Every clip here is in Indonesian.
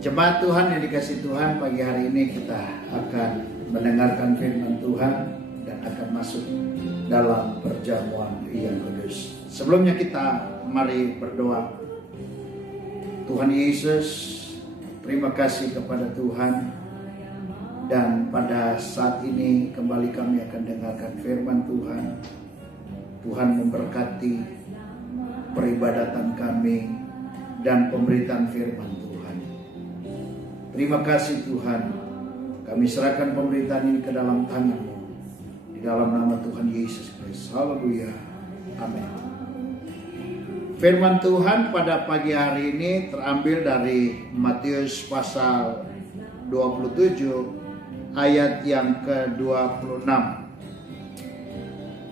Jemaat Tuhan yang dikasihi Tuhan, pagi hari ini kita akan mendengarkan firman Tuhan dan akan masuk dalam perjamuan yang kudus. Sebelumnya kita mari berdoa. Tuhan Yesus, terima kasih kepada Tuhan, dan pada saat ini kembali kami akan dengarkan firman Tuhan. Tuhan memberkati peribadatan kami dan pemberitaan firman Tuhan. Terima kasih Tuhan, kami serahkan pemberitaan ini ke dalam tangan-Mu, di dalam nama Tuhan Yesus Kristus. Haleluya, amin. Firman Tuhan pada pagi hari ini terambil dari Matius pasal 27 ayat yang ke-26.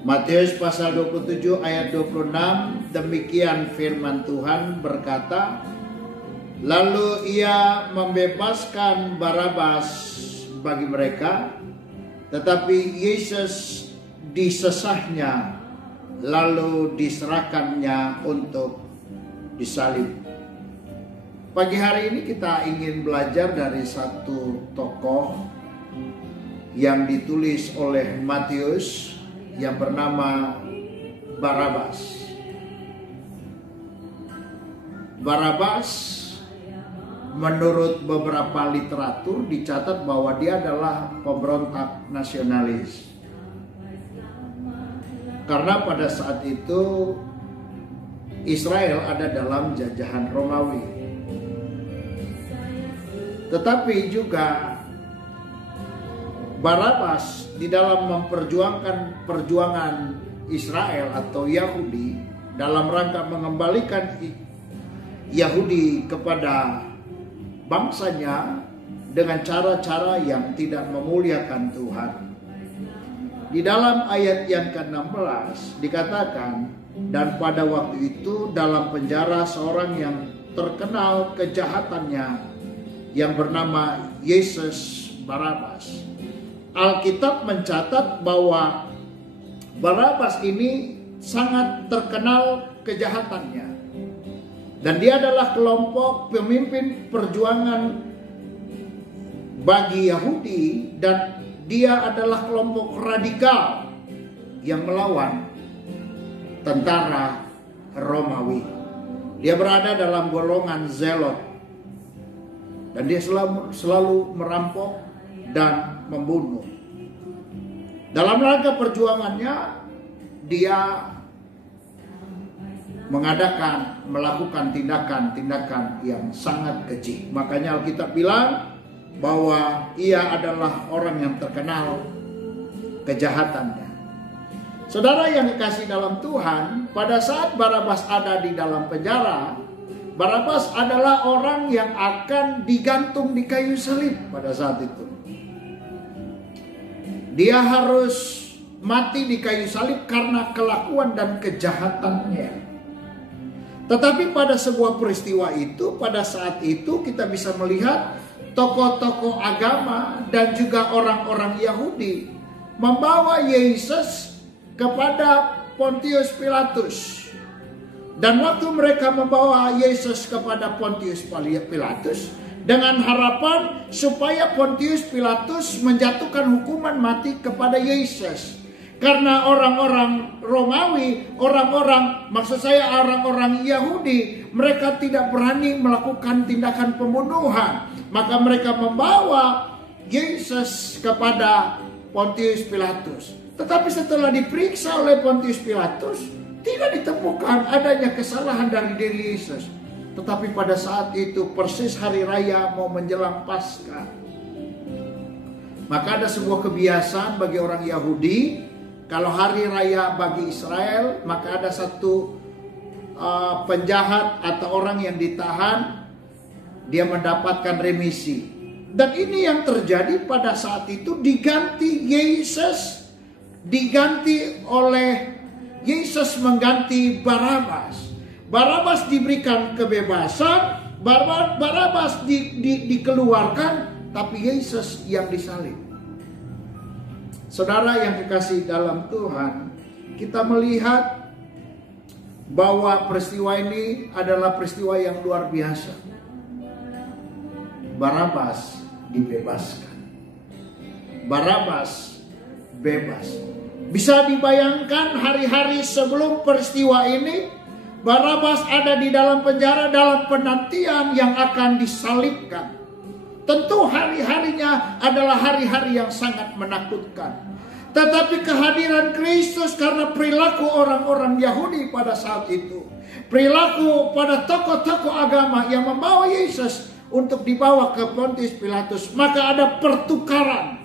Matius pasal 27 ayat 26, demikian firman Tuhan berkata, lalu ia membebaskan Barabas bagi mereka, tetapi Yesus disesahnya, lalu diserahkannya untuk disalib. Pagi hari ini kita ingin belajar dari satu tokoh yang ditulis oleh Matius yang bernama Barabas. Barabas menurut beberapa literatur dicatat bahwa dia adalah pemberontak nasionalis. Karena pada saat itu Israel ada dalam jajahan Romawi. Tetapi juga Barabas di dalam memperjuangkan perjuangan Israel atau Yahudi dalam rangka mengembalikan Yahudi kepada bangsanya dengan cara-cara yang tidak memuliakan Tuhan. Di dalam ayat yang ke-16 dikatakan, dan pada waktu itu dalam penjara seorang yang terkenal kejahatannya yang bernama Yesus Barabas. Alkitab mencatat bahwa Barabas ini sangat terkenal kejahatannya. Dan dia adalah kelompok pemimpin perjuangan bagi Yahudi, dan dia adalah kelompok radikal yang melawan tentara Romawi. Dia berada dalam golongan Zelot, dan dia selalu merampok dan membunuh. Dalam rangka perjuangannya, dia melakukan tindakan-tindakan yang sangat keji. Makanya Alkitab bilang bahwa ia adalah orang yang terkenal kejahatannya. Saudara yang dikasihi dalam Tuhan, pada saat Barabas ada di dalam penjara, Barabas adalah orang yang akan digantung di kayu salib pada saat itu. Dia harus mati di kayu salib karena kelakuan dan kejahatannya. Tetapi pada sebuah peristiwa itu, pada saat itu kita bisa melihat tokoh-tokoh agama dan juga orang-orang Yahudi membawa Yesus kepada Pontius Pilatus. Dan waktu mereka membawa Yesus kepada Pontius Pilatus dengan harapan supaya Pontius Pilatus menjatuhkan hukuman mati kepada Yesus. Karena orang-orang Romawi, orang-orang Yahudi, mereka tidak berani melakukan tindakan pembunuhan. Maka mereka membawa Yesus kepada Pontius Pilatus. Tetapi setelah diperiksa oleh Pontius Pilatus, tidak ditemukan adanya kesalahan dari diri Yesus. Tetapi pada saat itu persis hari raya mau menjelang Paskah, maka ada sebuah kebiasaan bagi orang Yahudi. Kalau hari raya bagi Israel, maka ada satu penjahat atau orang yang ditahan, dia mendapatkan remisi. Dan ini yang terjadi pada saat itu, diganti oleh Yesus mengganti Barabas. Barabas diberikan kebebasan, Barabas dikeluarkan, tapi Yesus yang disalib. Saudara yang dikasihi dalam Tuhan, kita melihat bahwa peristiwa ini adalah peristiwa yang luar biasa. Barabas dibebaskan. Barabas bebas. Bisa dibayangkan hari-hari sebelum peristiwa ini, Barabas ada di dalam penjara dalam penantian yang akan disalibkan. Tentu hari-harinya adalah hari-hari yang sangat menakutkan. Tetapi kehadiran Kristus karena perilaku orang-orang Yahudi pada saat itu, perilaku pada tokoh-tokoh agama yang membawa Yesus untuk dibawa ke Pontius Pilatus, maka ada pertukaran.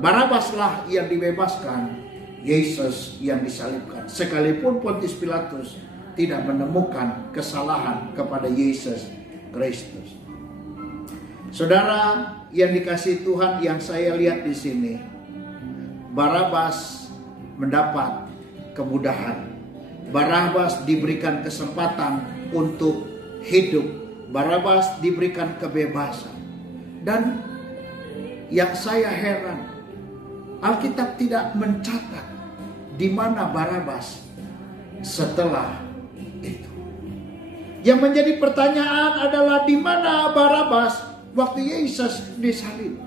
Barabaslah yang dibebaskan, Yesus yang disalibkan. Sekalipun Pontius Pilatus tidak menemukan kesalahan kepada Yesus Kristus. Saudara yang dikasihi Tuhan, yang saya lihat di sini, Barabas mendapat kemudahan. Barabas diberikan kesempatan untuk hidup. Barabas diberikan kebebasan. Dan yang saya heran, Alkitab tidak mencatat di mana Barabas setelah itu. Yang menjadi pertanyaan adalah di mana Barabas waktu Yesus disalib?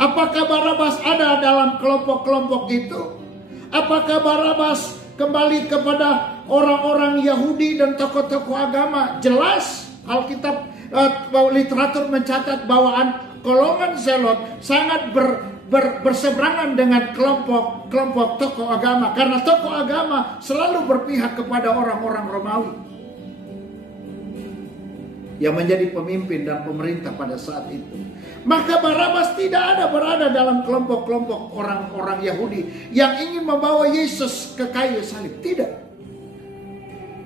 Apakah Barabas ada dalam kelompok-kelompok itu? Apakah Barabas kembali kepada orang-orang Yahudi dan tokoh-tokoh agama? Jelas Alkitab, literatur mencatat bahwa golongan Zelot sangat berseberangan dengan kelompok tokoh agama. Karena tokoh agama selalu berpihak kepada orang-orang Romawi yang menjadi pemimpin dan pemerintah pada saat itu. Maka Barabas tidak ada berada dalam kelompok-kelompok orang-orang Yahudi yang ingin membawa Yesus ke kayu salib. Tidak.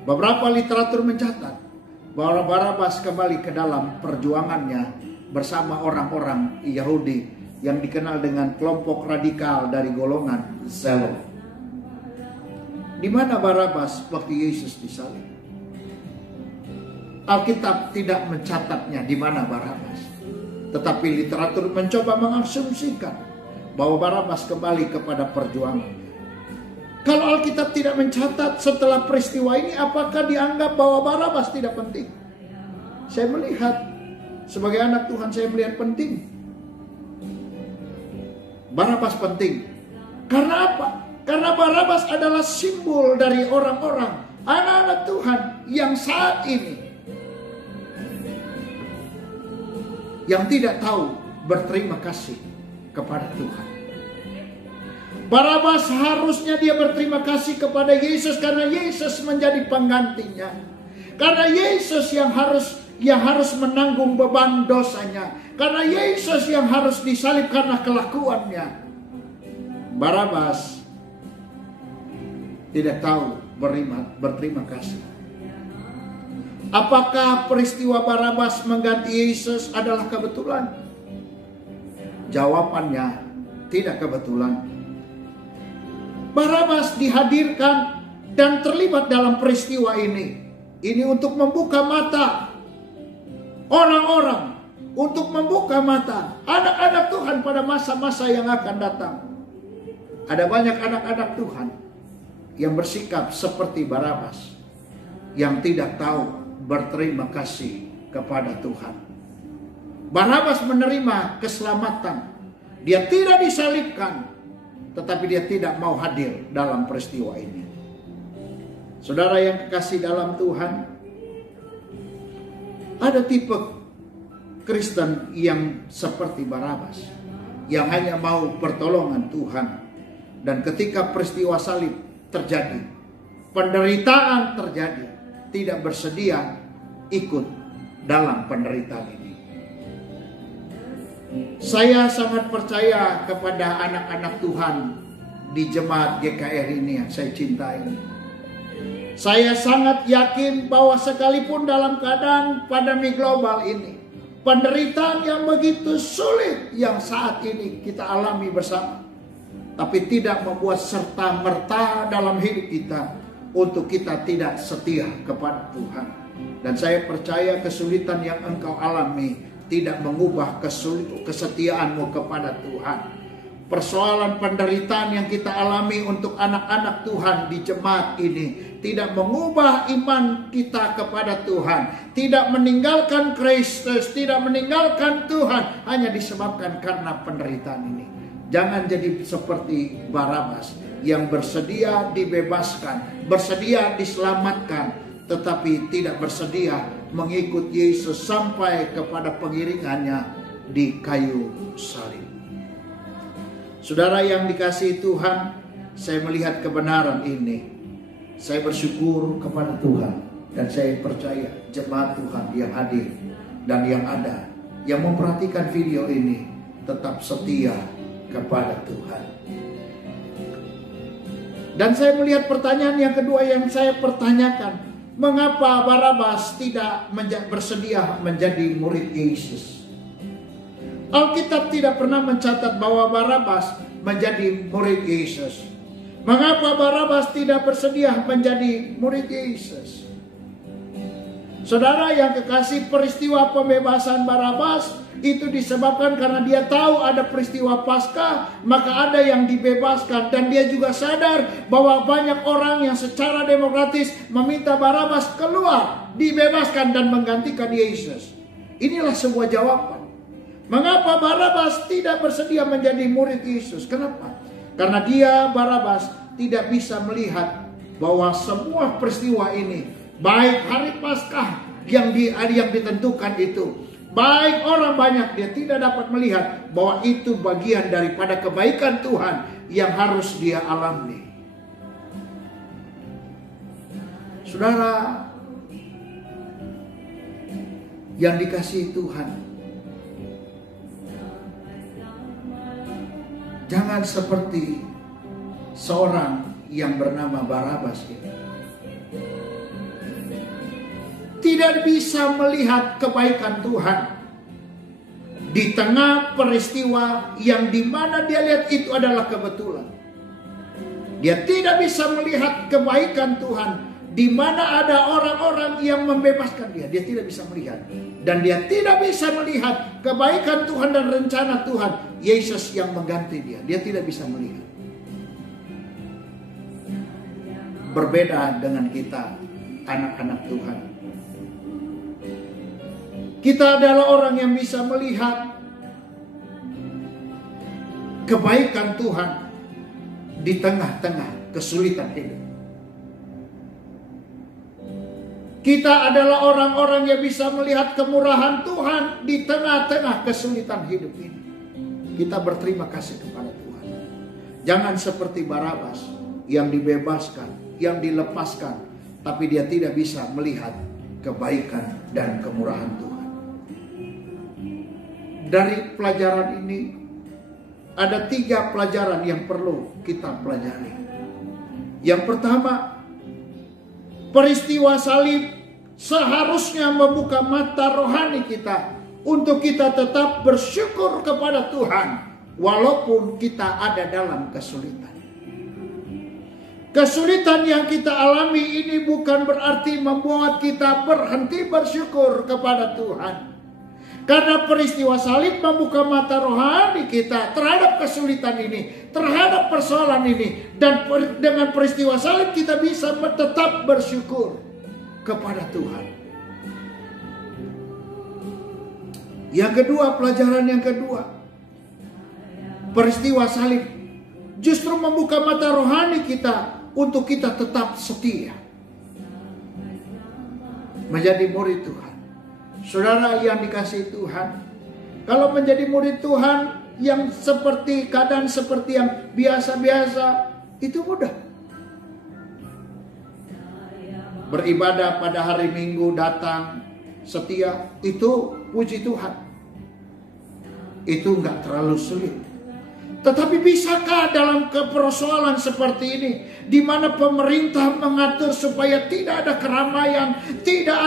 Beberapa literatur mencatat bahwa Barabas kembali ke dalam perjuangannya bersama orang-orang Yahudi yang dikenal dengan kelompok radikal dari golongan Zelot. Di mana Barabas waktu Yesus disalib? Alkitab tidak mencatatnya di mana Barabas. Tetapi literatur mencoba mengasumsikan bahwa Barabas kembali kepada perjuangan. Kalau Alkitab tidak mencatat setelah peristiwa ini, apakah dianggap bahwa Barabas tidak penting? Saya melihat, sebagai anak Tuhan, saya melihat penting. Barabas penting. Karena apa? Karena Barabas adalah simbol dari orang-orang, anak-anak Tuhan yang saat ini yang tidak tahu berterima kasih kepada Tuhan. Barabas harusnya dia berterima kasih kepada Yesus karena Yesus menjadi penggantinya. Karena Yesus yang harus menanggung beban dosanya. Karena Yesus yang harus disalib karena kelakuannya. Barabas tidak tahu berterima kasih. Apakah peristiwa Barabas mengganti Yesus adalah kebetulan? Jawabannya tidak kebetulan. Barabas dihadirkan dan terlibat dalam peristiwa ini. Ini untuk membuka mata orang-orang, untuk membuka mata anak-anak Tuhan pada masa-masa yang akan datang. Ada banyak anak-anak Tuhan yang bersikap seperti Barabas, yang tidak tahu berterima kasih kepada Tuhan. Barabas menerima keselamatan. Dia tidak disalibkan, tetapi dia tidak mau hadir dalam peristiwa ini. Saudara yang kekasih dalam Tuhan, ada tipe Kristen yang seperti Barabas, yang hanya mau pertolongan Tuhan. Dan ketika peristiwa salib terjadi, penderitaan terjadi, tidak bersedia ikut dalam penderitaan ini. Saya sangat percaya kepada anak-anak Tuhan di jemaat GKR ini yang saya cintai. Saya sangat yakin bahwa sekalipun dalam keadaan pandemi global ini, penderitaan yang begitu sulit yang saat ini kita alami bersama, tapi tidak membuat serta-merta dalam hidup kita untuk kita tidak setia kepada Tuhan. Dan saya percaya kesulitan yang engkau alami tidak mengubah kesetiaanmu kepada Tuhan. persoalan penderitaan yang kita alami untuk anak-anak Tuhan di jemaat ini tidak mengubah iman kita kepada Tuhan, tidak meninggalkan Kristus, tidak meninggalkan Tuhan, hanya disebabkan karena penderitaan ini. Jangan jadi seperti Barabas yang bersedia dibebaskan, bersedia diselamatkan, tetapi tidak bersedia mengikut Yesus sampai kepada pengiringannya di kayu salib. Saudara yang dikasihi Tuhan, saya melihat kebenaran ini. Saya bersyukur kepada Tuhan dan saya percaya jemaat Tuhan yang hadir dan yang ada, yang memperhatikan video ini tetap setia kepada Tuhan. Dan saya melihat pertanyaan yang kedua yang saya pertanyakan, mengapa Barabas tidak bersedia menjadi murid Yesus? Alkitab tidak pernah mencatat bahwa Barabas menjadi murid Yesus. Mengapa Barabas tidak bersedia menjadi murid Yesus? Saudara yang kekasih, peristiwa pembebasan Barabas itu disebabkan karena dia tahu ada peristiwa Paskah, maka ada yang dibebaskan. Dan dia juga sadar bahwa banyak orang yang secara demokratis meminta Barabas keluar, dibebaskan dan menggantikan Yesus. Inilah sebuah jawaban. Mengapa Barabas tidak bersedia menjadi murid Yesus? Kenapa? Karena dia, Barabas, tidak bisa melihat bahwa semua peristiwa ini, baik hari Paskah yang ditentukan itu, baik orang banyak, dia tidak dapat melihat bahwa itu bagian daripada kebaikan Tuhan yang harus dia alami. Saudara yang dikasihi Tuhan, jangan seperti seorang yang bernama Barabas ini. Tidak bisa melihat kebaikan Tuhan di tengah peristiwa yang dimana dia lihat itu adalah kebetulan. Dia tidak bisa melihat kebaikan Tuhan di mana ada orang-orang yang membebaskan dia. Dia tidak bisa melihat. Dan dia tidak bisa melihat kebaikan Tuhan dan rencana Tuhan, Yesus yang mengganti dia. Dia tidak bisa melihat. Berbeda dengan kita, anak-anak Tuhan. Kita adalah orang yang bisa melihat kebaikan Tuhan di tengah-tengah kesulitan hidup. Kita adalah orang-orang yang bisa melihat kemurahan Tuhan di tengah-tengah kesulitan hidup ini. Kita berterima kasih kepada Tuhan. Jangan seperti Barabas yang dibebaskan, yang dilepaskan, tapi dia tidak bisa melihat kebaikan dan kemurahan Tuhan. Dari pelajaran ini ada 3 pelajaran yang perlu kita pelajari. Yang pertama, peristiwa salib seharusnya membuka mata rohani kita untuk kita tetap bersyukur kepada Tuhan walaupun kita ada dalam kesulitan. Kesulitan yang kita alami ini bukan berarti membuat kita berhenti bersyukur kepada Tuhan. Karena peristiwa salib membuka mata rohani kita terhadap kesulitan ini, terhadap persoalan ini. Dan dengan peristiwa salib kita bisa tetap bersyukur kepada Tuhan. Yang kedua, pelajaran yang kedua, peristiwa salib justru membuka mata rohani kita untuk kita tetap setia menjadi murid Tuhan. Saudara yang dikasihi Tuhan, kalau menjadi murid Tuhan yang seperti keadaan seperti yang biasa-biasa itu mudah. Beribadah pada hari Minggu, datang setia, itu puji Tuhan. Itu enggak terlalu sulit. Tetapi bisakah dalam persoalan seperti ini, di mana pemerintah mengatur supaya tidak ada keramaian, tidak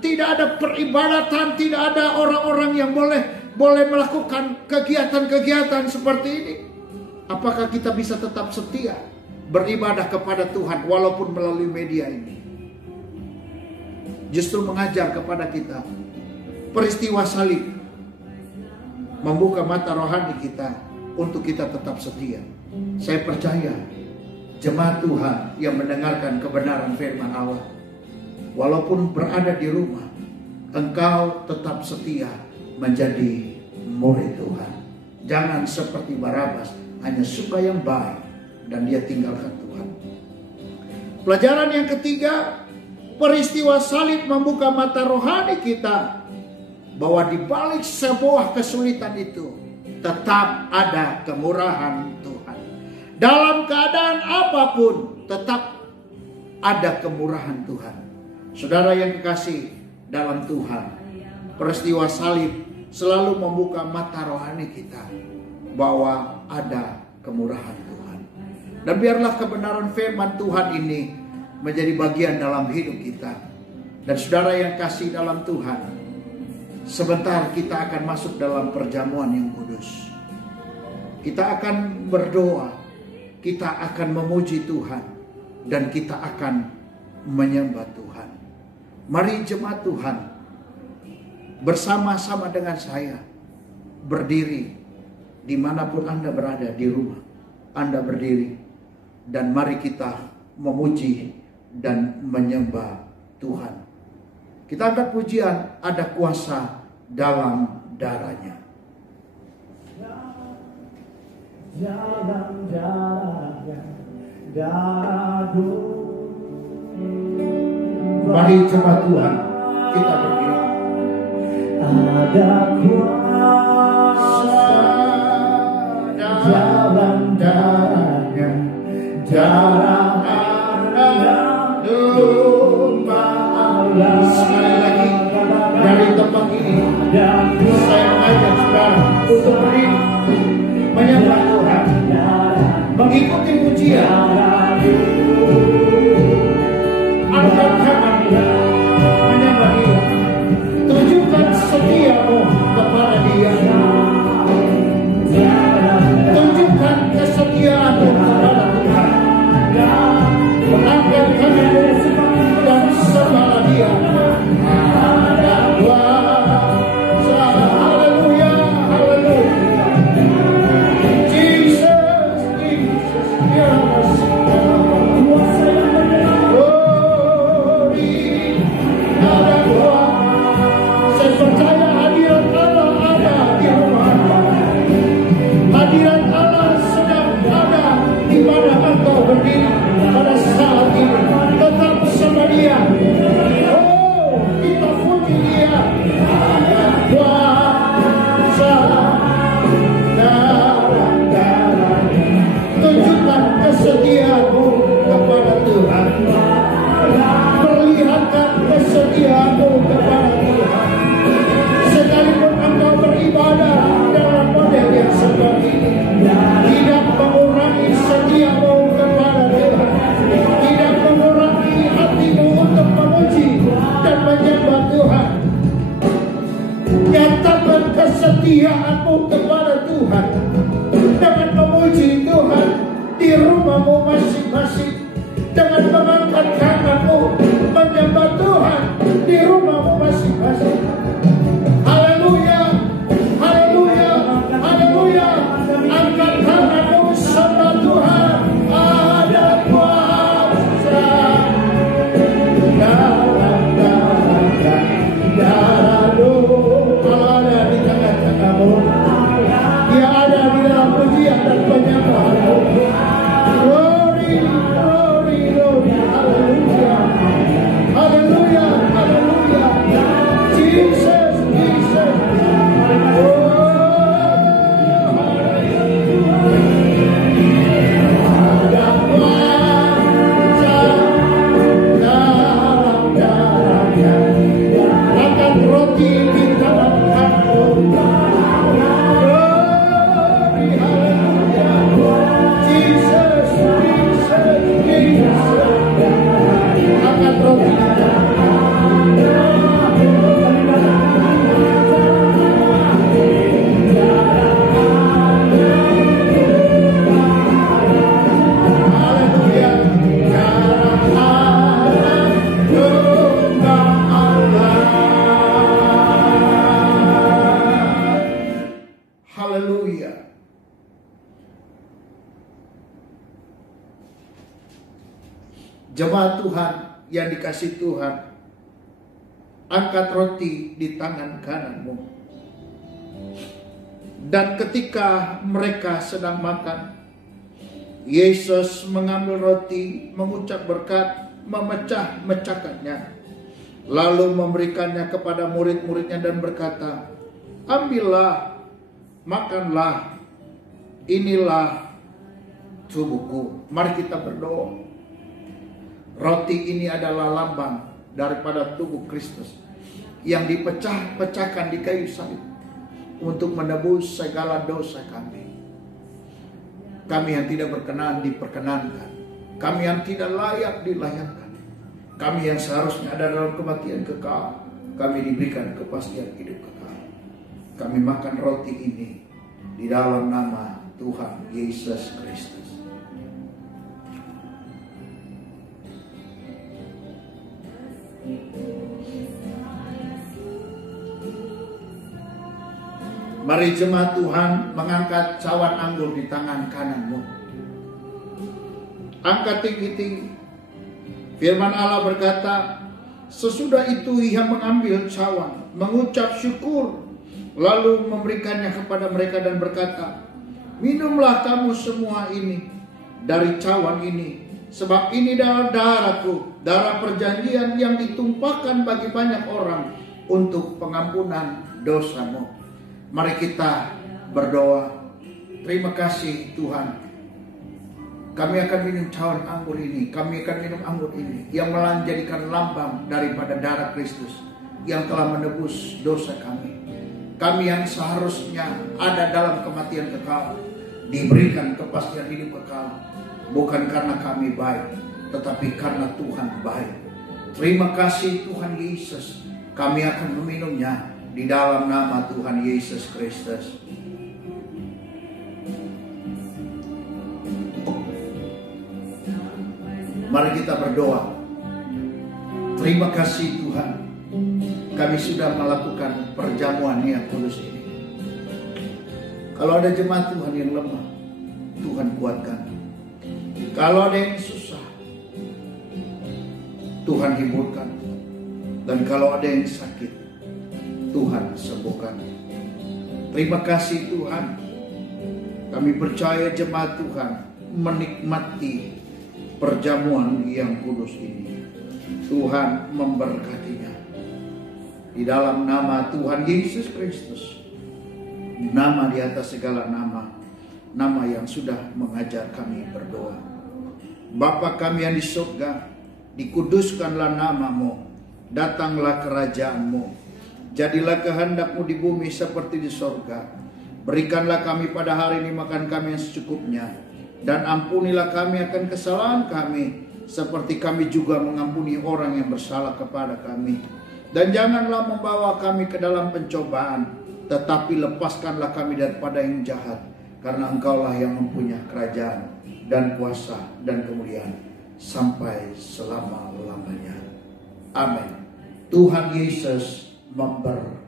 ada peribadatan, tidak ada orang-orang yang boleh melakukan kegiatan-kegiatan seperti ini? Apakah kita bisa tetap setia beribadah kepada Tuhan walaupun melalui media ini? Justru mengajar kepada kita peristiwa salib membuka mata rohani kita untuk kita tetap setia. Saya percaya jemaat Tuhan yang mendengarkan kebenaran firman Allah, walaupun berada di rumah, engkau tetap setia menjadi murid Tuhan. Jangan seperti Barabas, hanya suka yang baik dan dia tinggalkan Tuhan. Pelajaran yang ketiga, peristiwa salib membuka mata rohani kita bahwa di balik sebuah kesulitan itu tetap ada kemurahan Tuhan. Dalam keadaan apapun tetap ada kemurahan Tuhan. Saudara yang kekasih dalam Tuhan, peristiwa salib selalu membuka mata rohani kita bahwa ada kemurahan Tuhan. Dan biarlah kebenaran firman Tuhan ini menjadi bagian dalam hidup kita. Dan saudara yang kasih dalam Tuhan, sebentar kita akan masuk dalam perjamuan yang kudus. Kita akan berdoa, kita akan memuji Tuhan, dan kita akan menyembah Tuhan. Mari jemaat Tuhan, bersama-sama dengan saya berdiri dimanapun Anda berada, di rumah Anda berdiri, dan mari kita memuji dan menyembah Tuhan. Kita angkat pujian, ada kuasa dalam darahnya. Dalam darahnya, darah. Mari jemaat Tuhan, kita berdiri. Ada kuasa dalam darahnya, darah anak domba Allah. Sekali lagi dari tempat ini, saya mengajak saudara untuk berdiri, menyembah Tuhan, mengikuti pujian, angkat tangan, menyembah Dia, tunjukkan setiamu kepada Dia, tunjukkan kesetiaanmu kepada Tuhan, angkat tanganmu dan sembahlah Dia. Ada kuasa, haleluya, haleluya. Jesus, Jesus, ya kuasa yang glory, ada kuasa. Saya percaya hadirat Allah ada di rumah. Hadirat Allah sedang ada di mana engkau berdiri pada saat ini. Tetap sama Dia. Oh, kita puji Dia. Ada kuasa dalam darahnya. Tunjukkan kesetiaanmu kepada Tuhan. Perlihatkan kesetiaanmu kepada Tuhan. Sekalipun engkau beribadah dalam model yang seperti ini, tidak mengurangi setiamu kepada Tuhan, tidak mengurangi hatimu untuk memuji dan menyembah Tuhan. Nyatakan kesetiaanmu kepada Tuhan dengan memuji Tuhan di rumahmu masing-masing, dengan mengangkat tanganmu menyembah Tuhan di rumahmu masing-masing. Haleluya, haleluya, haleluya. Angkat tanganmu sembah Tuhan. Ada kuasa dalam darahnya, darah domba ada di tengah-tengahmu. Dia ada di dalam pujian dan penyembahanmu. Glory, glory, glory, haleluya, haleluya, haleluya. Jesus, Jesus. Ada kuasa dalam darahnya. Makan roti di tangan kananmu. Glory, haleluya. Jesus, Jesus, Jesus. Makan roti di tangan. Haleluya. Darah anak domba Allah. Haleluya. Jemaat Tuhan yang dikasih Tuhan, angkat roti di tangan kananmu. Dan ketika mereka sedang makan, Yesus mengambil roti, mengucap berkat, memecah-mecahkannya, lalu memberikannya kepada murid-muridnya dan berkata, ambillah, makanlah, inilah tubuhku. Mari kita berdoa. Roti ini adalah lambang daripada tubuh Kristus yang dipecah-pecahkan di kayu salib untuk menebus segala dosa kami. Kami yang tidak berkenan diperkenankan, kami yang tidak layak dilayakkan, kami yang seharusnya ada dalam kematian kekal, kami diberikan kepastian hidup kekal. Kami makan roti ini di dalam nama Tuhan Yesus Kristus. Mari jemaat Tuhan mengangkat cawan anggur di tangan kananmu. Angkat tinggi-tinggi. Firman Allah berkata, sesudah itu ia mengambil cawan, mengucap syukur, lalu memberikannya kepada mereka dan berkata, minumlah kamu semua ini dari cawan ini, sebab ini adalah darahku, darah perjanjian yang ditumpahkan bagi banyak orang untuk pengampunan dosamu. Mari kita berdoa. Terima kasih Tuhan. Kami akan minum cawan anggur ini. Kami akan minum anggur ini yang menjadikan lambang daripada darah Kristus yang telah menebus dosa kami. Kami yang seharusnya ada dalam kematian kekal diberikan kepastian hidup kekal. Bukan karena kami baik, tetapi karena Tuhan baik. Terima kasih Tuhan Yesus. Kami akan meminumnya di dalam nama Tuhan Yesus Kristus. Mari kita berdoa. Terima kasih Tuhan, kami sudah melakukan perjamuan yang kudus ini. Kalau ada jemaat Tuhan yang lemah, Tuhan kuatkan. Kalau ada yang susah, Tuhan hiburkan. Dan kalau ada yang sakit, Tuhan sembuhkan. Terima kasih Tuhan. Kami percaya jemaat Tuhan menikmati perjamuan yang kudus ini. Tuhan memberkatinya. Di dalam nama Tuhan Yesus Kristus, nama di atas segala nama, nama yang sudah mengajar kami berdoa. Bapa kami yang di surga, dikuduskanlah namamu, datanglah kerajaanmu. Jadilah kehendakmu di bumi seperti di sorga. Berikanlah kami pada hari ini makan kami yang secukupnya. Dan ampunilah kami akan kesalahan kami, seperti kami juga mengampuni orang yang bersalah kepada kami. Dan janganlah membawa kami ke dalam pencobaan, tetapi lepaskanlah kami daripada yang jahat. Karena Engkaulah yang mempunyai kerajaan dan kuasa dan kemuliaan sampai selama-lamanya. Amin. Tuhan Yesus memberkati.